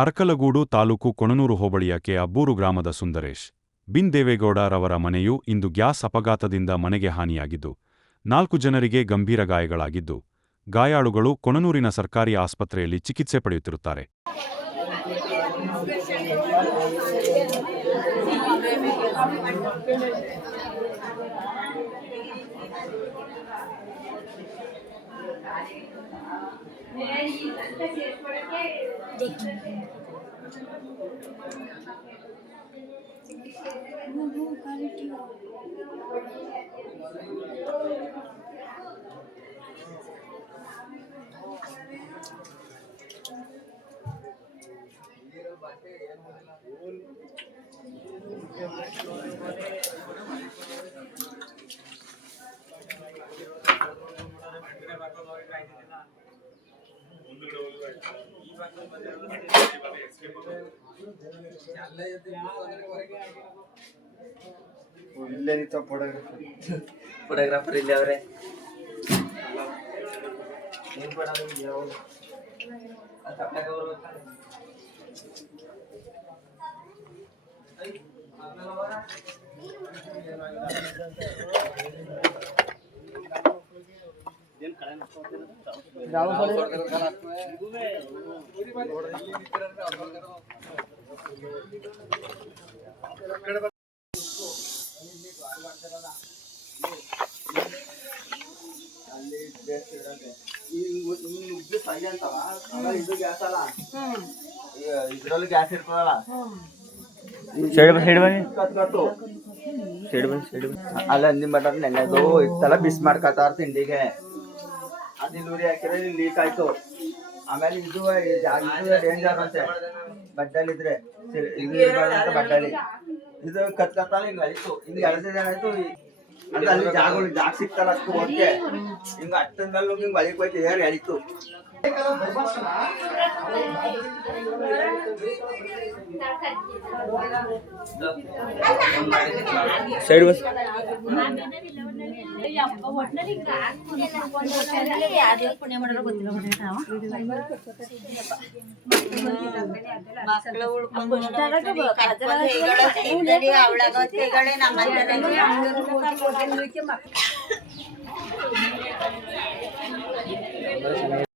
ಅರಕಲಗೂಡು ತಾಲೂಕು ಕೊಣನೂರು ಹೋಬಳಿಯ ಕೆ ಅಬ್ಬೂರು ಗ್ರಾಮದ ಸುಂದರೇಶ್ ಬಿನ್ ದೇವೇಗೌಡರವರ ಮನೆಯು ಇಂದು ಗ್ಯಾಸ್ ಅಪಘಾತದಿಂದ ಮನೆಗೆ ಹಾನಿಯಾಗಿದ್ದು 4 ಜನರಿಗೆ ಗಂಭೀರ ಗಾಯಗಳಾಗಿದ್ದು ಗಾಯಾಳುಗಳು ಕೊಣನೂರಿನ ಸರ್ಕಾರಿ ಆಸ್ಪತ್ರೆಯಲ್ಲಿ ಚಿಕಿತ್ಸೆ ಪಡೆಯುತ್ತಿರುತ್ತಾರೆ. ಫೋಟೋಗ್ರಾಫರ್ ಇಲ್ಲಿ ಅವರೇ ಇದ್ರಲ್ಲಿ ಗ್ಯಾಸ್ ಇರ್ತದಲ್ಲ ಅಲ್ಲ ಅಂದಿನ ಬಟಾರ್ ನೆನೆದು ಇತ್ತಲ್ಲ ಬಿಸ್ ಮಾಡ್ಕೊತಾರ ತಿಂಡಿಗೆ ಅದು ಲೂರಿ ಹಾಕಿದ್ರೆ ಲೀಕ್ ಆಯ್ತು. ಆಮೇಲೆ ಇದು ಡೇಂಜರ್ ಅಂತೆ ಬಡ್ಡಲ್ಲಿ ಇದ್ರೆ ಇದು ಇರ್ಬಾರ್ದಂತ ಬಡ್ಡಲ್ಲಿ ಇದು ಕತ್ಕತ್ತಲ್ಲ ಹಿಂಗ ಅಳಿತು ಹಿಂಗ ಎಳ್ದಿದೇನಾಯ್ತು ಅಂದ್ರೆ ಅಲ್ಲಿ ಜಾಗ ಸಿಕ್ತಲ್ಲ ಅಷ್ಟು ಓಕೆ ಹಿಂಗ ಅಟ್ಟದ ಮೇಲೆ ಹಿಂಗ್ ಬಳಿಕ್ ಹೋಯ್ತು ಏರ್ ಎಳಿತು. ಸೈಡ್ ಬಸ್ ಮಕ್ಕಳು